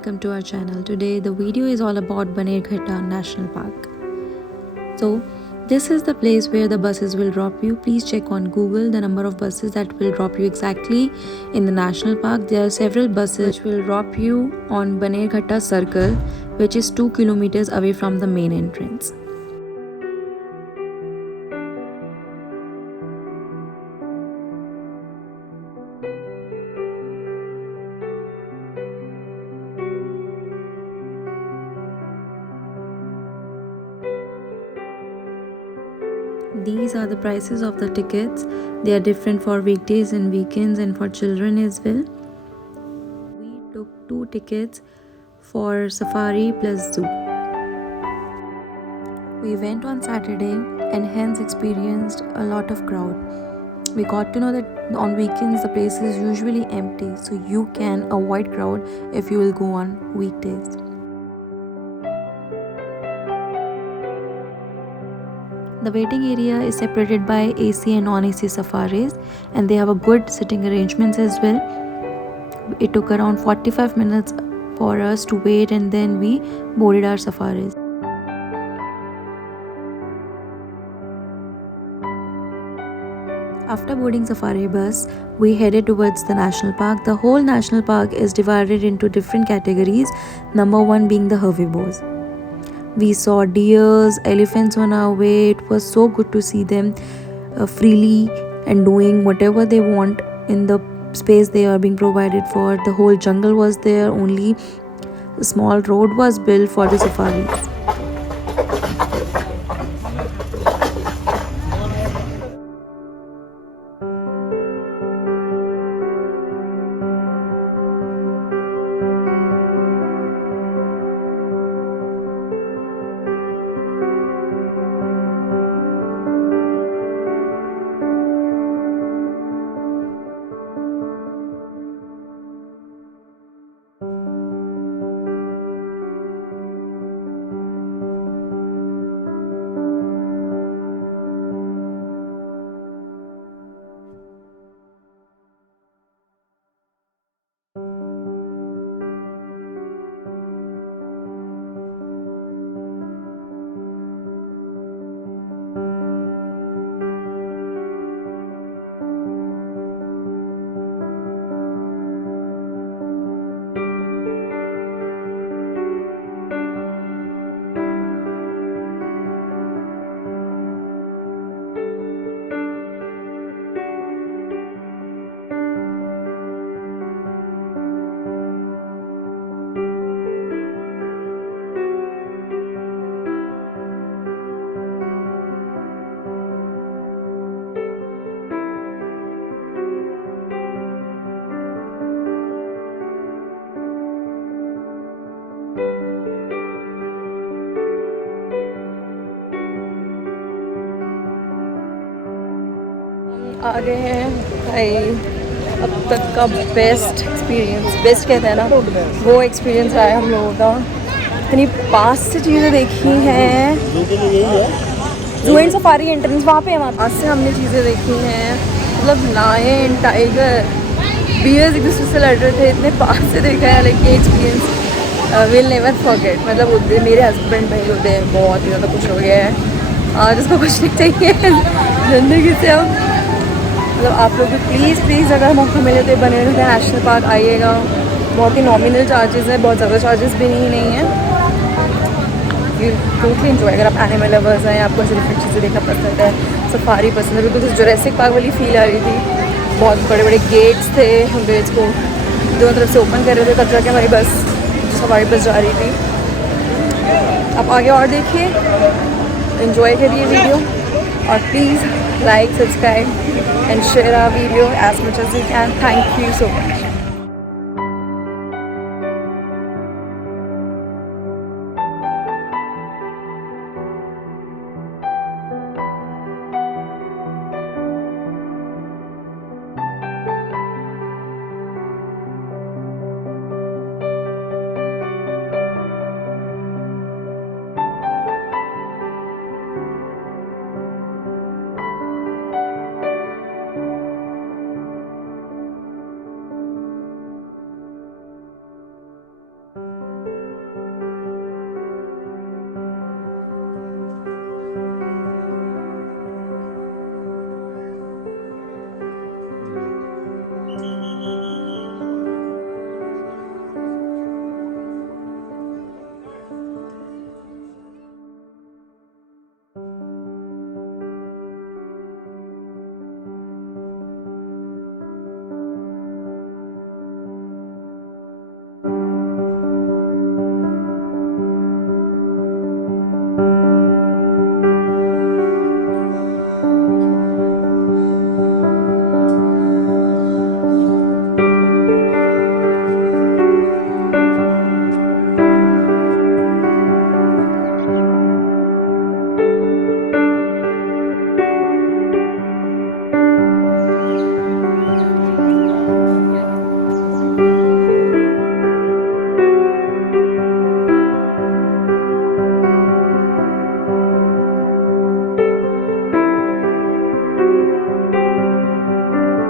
welcome to our channel. Today the video is all about Bannerghatta National Park. So this is the place where the buses will drop you. Please check on Google the number of buses that will drop you exactly in the national park. There are several buses which will drop you on Bannerghatta Circle, which is 2 kilometers away from the main entrance. These are the prices of the tickets. They are different for weekdays and weekends and for children as well. We took 2 tickets for safari plus zoo. We went on Saturday and hence experienced a lot of crowd. We got to know that on weekends the place is usually empty, so you can avoid crowd if you will go on weekdays. The waiting area is separated by AC and non-AC safaris, and they have a good sitting arrangements as well. It took around 45 minutes for us to wait, and then we boarded our safaris. After boarding safari bus, we headed towards the national park. The whole national park is divided into different categories, number 1 being the herbivores. We saw deers, elephants on our way. It was so good to see them freely and doing whatever they want in the space they are being provided for. The whole jungle was there, only a small road was built for the safaris. आ गए हैं भाई, अब तक का best experience, best कहते हैं ना, वो एक्सपीरियंस रहा है हम लोगों का। इतनी पास से चीज़ें देखी हैं, जू एंड सफारी एंट्रेंस वहाँ पे है, वहाँ पास से हमने चीज़ें देखी हैं, मतलब लायन, टाइगर, बियर्स एक दूसरे से लड़ रहे थे, इतने पास से देखा है। लाइक ये एक्सपीरियंस विल नेवर फॉरगेट। मतलब उधर मेरे हस्बैंड भाई उधर बहुत ही ज़्यादा खुश हो गए हैं, और उसको कुछ नहीं चाहिए ज़िंदगी से अब। मतलब आप लोग भी प्लीज़ अगर मौका मिले तो बनेरघट्टा नेशनल पार्क आइएगा। बहुत ही नॉमिनल चार्जेस हैं, बहुत ज़्यादा चार्जेस भी नहीं हैं। You totally enjoy. अगर आप एनिमल लवर्स हैं, आपको ऐसी डिफरेंट चीज़ें देखना पसंद है, सफारी पसंद है, बिल्कुल जुरासिक पार्क वाली फील आ रही थी। बहुत बड़े बड़े गेट्स थे, हम गेट्स को दोनों तरफ से ओपन कर रहे थे, तब जाके हमारी बस सफारी बस जा रही थी। आप आगे और देखिए, इन्जॉय करिए वीडियो, और please like, subscribe and share our video as much as you can. Thank you so much.